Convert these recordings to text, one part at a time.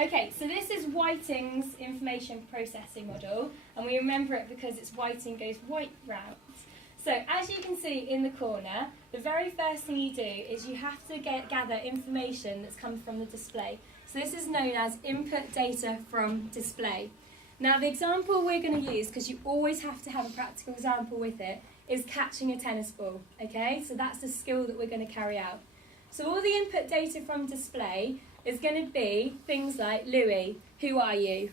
Okay, so this is Whiting's information processing model, and we remember it because it's Whiting goes white round. So as you can see in the corner, the very first thing you do is you have to gather information that's come from the display. So this is known as input data from display. Now the example we're going to use, because you always have to have a practical example with it, is catching a tennis ball. Okay, so that's the skill that we're going to carry out. So all the input data from display is going to be things like, Louis, who are you?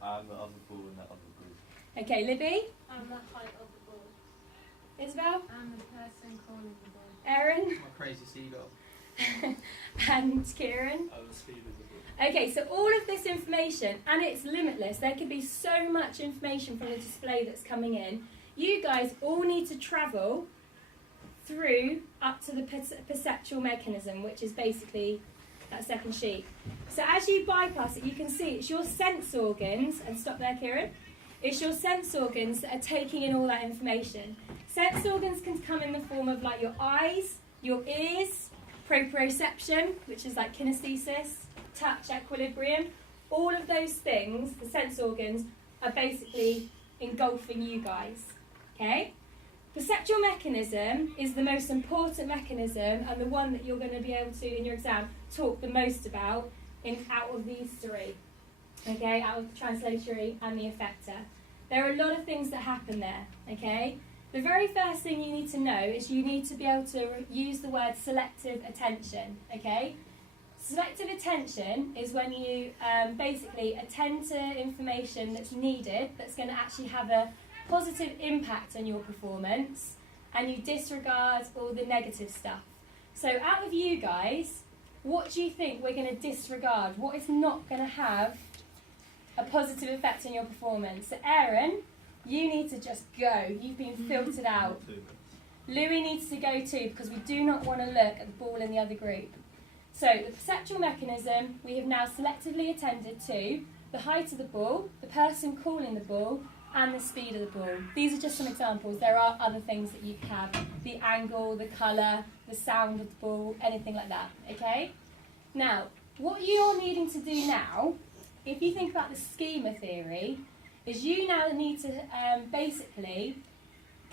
I'm the other ball in that other group. Okay, Libby? I'm the height of the ball. Isabel? I'm the person calling the ball. Aaron? I'm a crazy seagull. And Kieran? I'm the speed of the ball. Okay, so all of this information, and it's limitless, there could be so much information from the display that's coming in. You guys all need to travel through up to the perceptual mechanism, which is basically that second sheet. So as you bypass it, you can see it's your sense organs, and stop there, Kieran. It's your sense organs that are taking in all that information. Sense organs can come in the form of like your eyes, your ears, proprioception, which is like kinesthesis, touch, equilibrium. All of those things, the sense organs, are basically engulfing you guys. Okay? Perceptual mechanism is the most important mechanism and the one that you're going to be able to, in your exam, talk the most about out of these three. Okay, out of the translatory and the effector. There are a lot of things that happen there. Okay? The very first thing you need to know is you need to be able to use the word selective attention. Okay? Selective attention is when you basically attend to information that's needed, that's going to actually have a positive impact on your performance, and you disregard all the negative stuff. So out of you guys, what do you think we're going to disregard? What is not going to have a positive effect on your performance? So Aaron, you need to just go. You've been filtered out. Louis needs to go too, because we do not want to look at the ball in the other group. So the perceptual mechanism, we have now selectively attended to the height of the ball, the person calling the ball, and the speed of the ball. These are just some examples. There are other things that you can have. The angle, the colour, the sound of the ball, anything like that. Okay? Now, what you're needing to do now, if you think about the schema theory, is you now need to basically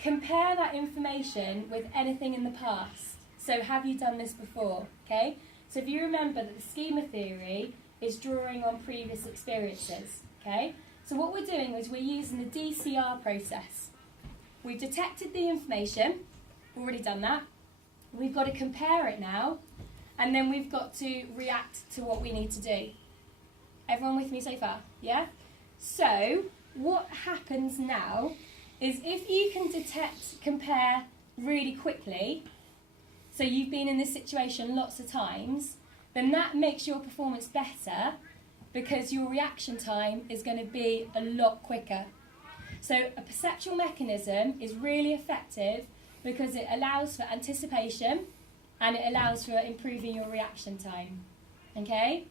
compare that information with anything in the past. So have you done this before? Okay? So if you remember that the schema theory is drawing on previous experiences. Okay? So what we're doing is we're using the DCR process. We've detected the information, already done that. We've got to compare it now, and then we've got to react to what we need to do. Everyone with me so far? Yeah? So what happens now is if you can compare really quickly, so you've been in this situation lots of times, then that makes your performance better, because your reaction time is going to be a lot quicker. So a perceptual mechanism is really effective because it allows for anticipation and it allows for improving your reaction time. Okay?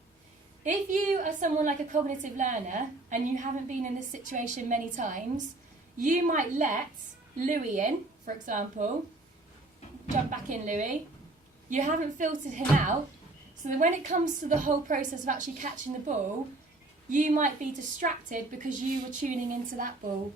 If you are someone like a cognitive learner and you haven't been in this situation many times, you might let Louis in, for example. Jump back in, Louis. You haven't filtered him out. So that when it comes to the whole process of actually catching the ball, you might be distracted because you were tuning into that ball. Do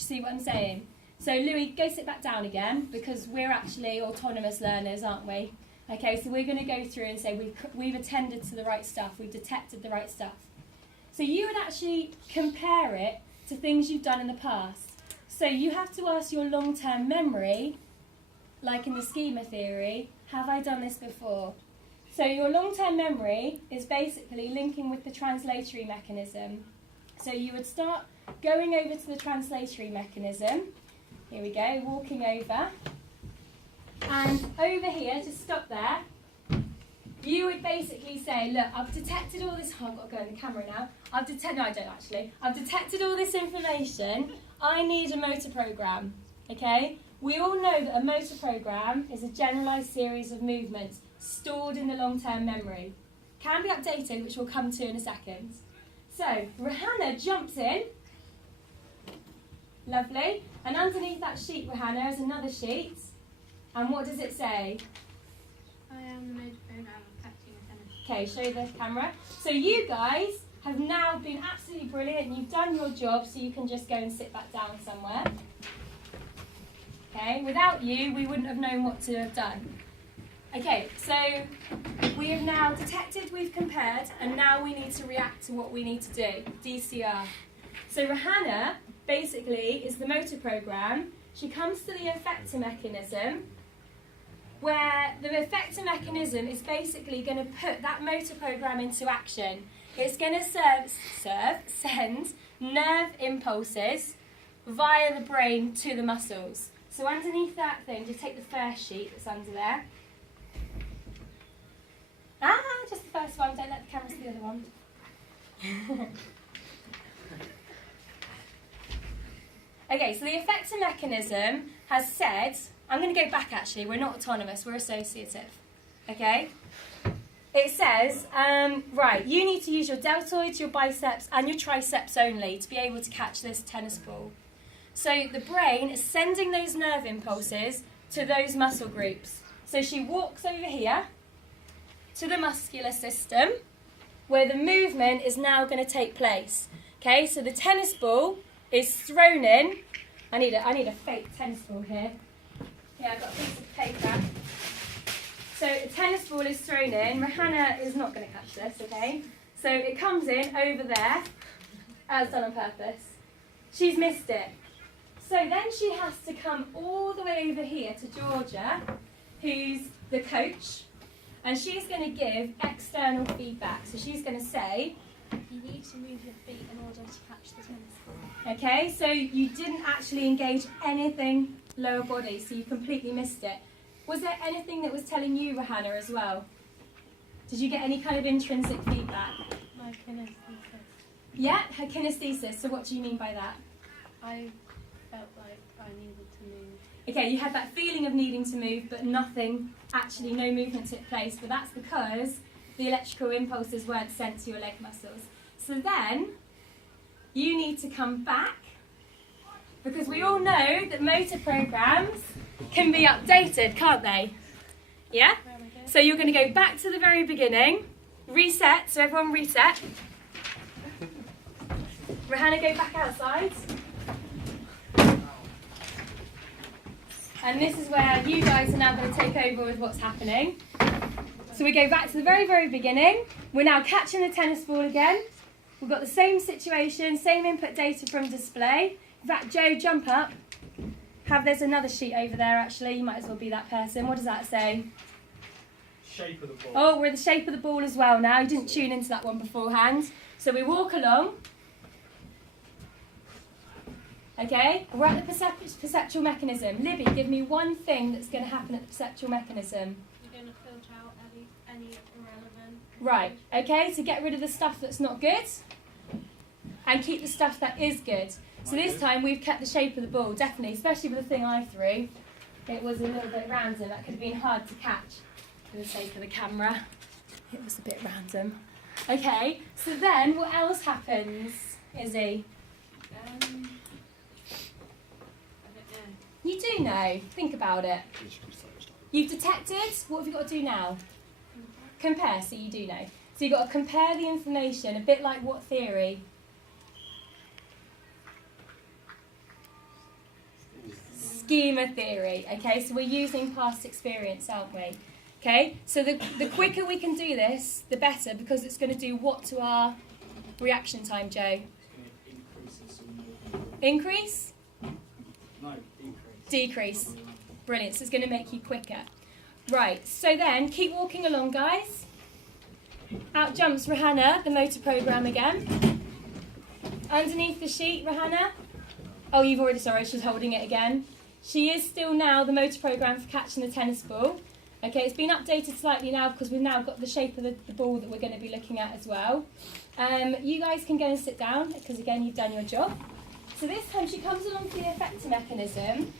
you see what I'm saying? So Louis, go sit back down again, because we're actually autonomous learners, aren't we? Okay, so we're going to go through and say we've attended to the right stuff, we've detected the right stuff. So you would actually compare it to things you've done in the past. So you have to ask your long-term memory, like in the schema theory, have I done this before? So your long-term memory is basically linking with the translatory mechanism. So you would start going over to the translatory mechanism. Here we go, walking over. And over here, just stop there. You would basically say, look, I've detected all this. Oh, I've got to go in the camera now. No, I don't actually. I've detected all this information. I need a motor program. Okay? We all know that a motor program is a generalised series of movements stored in the long-term memory. Can be updated, which we'll come to in a second. So, Rihanna jumps in. Lovely. And underneath that sheet, Rihanna, is another sheet. And what does it say? I am the motor program of catching a tennis Okay, show the camera. So you guys have now been absolutely brilliant. You've done your job, so you can just go and sit back down somewhere. Okay, without you, we wouldn't have known what to have done. Okay, so we have now detected, we've compared, and now we need to react to what we need to do, DCR. So Rihanna, basically, is the motor program. She comes to the effector mechanism, where the effector mechanism is basically going to put that motor program into action. It's going to send nerve impulses via the brain to the muscles. So underneath that thing, just take the first sheet that's under there. Just the first one, don't let the camera see the other one. Okay, so the effector mechanism has said, I'm going to go back actually, we're not autonomous, we're associative. Okay? It says, right, you need to use your deltoids, your biceps, and your triceps only to be able to catch this tennis ball. So the brain is sending those nerve impulses to those muscle groups. So she walks over here to the muscular system where the movement is now going to take place. Okay, so the tennis ball is thrown in. I need a fake tennis ball here. Yeah, I've got a piece of paper. So a tennis ball is thrown in. Rihanna is not going to catch this, okay? So it comes in over there, as done on purpose. She's missed it. So then she has to come all the way over here to Georgia, who's the coach, and she's going to give external feedback. So she's going to say, you need to move your feet in order to catch the tennis ball. Okay, so you didn't actually engage anything lower body, so you completely missed it. Was there anything that was telling you, Rihanna, as well? Did you get any kind of intrinsic feedback? My kinesthesis. Yeah, her kinesthesis. So what do you mean by that? I felt like I needed to move. Okay, you had that feeling of needing to move, but nothing, actually no movement took place, but that's because the electrical impulses weren't sent to your leg muscles. So then, you need to come back, because we all know that motor programs can be updated, can't they? Yeah? So you're going to go back to the very beginning, reset, so everyone reset. Rihanna, go back outside. And this is where you guys are now going to take over with what's happening. So we go back to the very, very beginning. We're now catching the tennis ball again. We've got the same situation, same input data from display. In fact, Joe, jump up. There's another sheet over there actually. You might as well be that person. What does that say? Shape of the ball. Oh, we're the shape of the ball as well now. You didn't tune into that one beforehand. So we walk along. Okay, we're at the perceptual mechanism. Libby, give me one thing that's going to happen at the perceptual mechanism. You're going to filter out any irrelevant. Right, okay, to get rid of the stuff that's not good and keep the stuff that is good. So this time we've kept the shape of the ball, definitely, especially with the thing I threw. It was a little bit random, that could have been hard to catch for the sake of the camera. It was a bit random. Okay, so then what else happens, Izzy? I don't know. You do know, think about it. You've detected, what have you got to do now? Compare, so you do know. So you've got to compare the information, a bit like what theory? Schema theory, okay? So we're using past experience, aren't we? Okay, so the quicker we can do this, the better, because it's going to do what to our reaction time, Joe? Increase? No, Decrease. Brilliant, so it's going to make you quicker. Right, so then, keep walking along, guys. Out jumps Rihanna, the motor program again. Underneath the sheet, Rihanna. Oh, you've already, sorry, she's holding it again. She is still now the motor program for catching the tennis ball. Okay, it's been updated slightly now because we've now got the shape of the ball that we're going to be looking at as well. You guys can go and sit down because, again, you've done your job. So this time she comes along to the effector mechanism.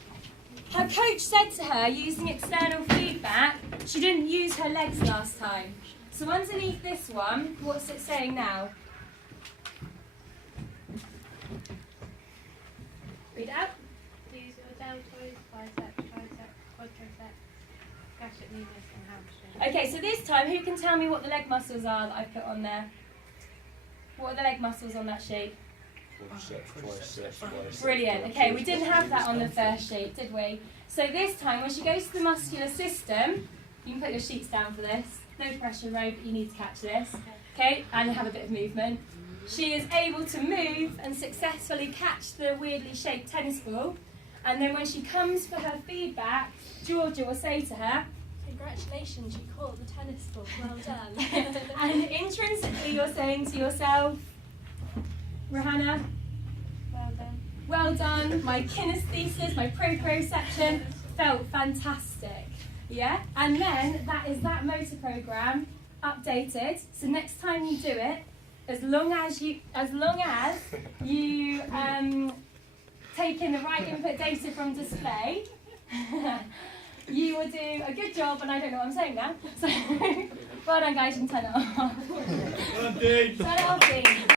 Her coach said to her, using external feedback, she didn't use her legs last time. So underneath this one, what's it saying now? Read it out. Use your deltoids, biceps, triceps, quadriceps, gastric medius and hamstring. Okay, so this time, who can tell me what the leg muscles are that I've put on there? What are the leg muscles on that sheet? Brilliant. Okay, we didn't have that on the first sheet, did we? So this time, when she goes to the muscular system, you can put your sheets down for this. No pressure, Ro, but you need to catch this. Okay, and have a bit of movement. She is able to move and successfully catch the weirdly shaped tennis ball. And then when she comes for her feedback, Georgia will say to her, Congratulations, you caught the tennis ball. Well done. and intrinsically you're saying to yourself, Rohanna, Well done. well done, my kinesthesis, my proprioception felt fantastic. Yeah? And then that is that motor program updated. So next time you do it, as long as you take in the right input data from display, you will do a good job, and I don't know what I'm saying now. So well done guys, you can turn it off. Turn it off, Dean.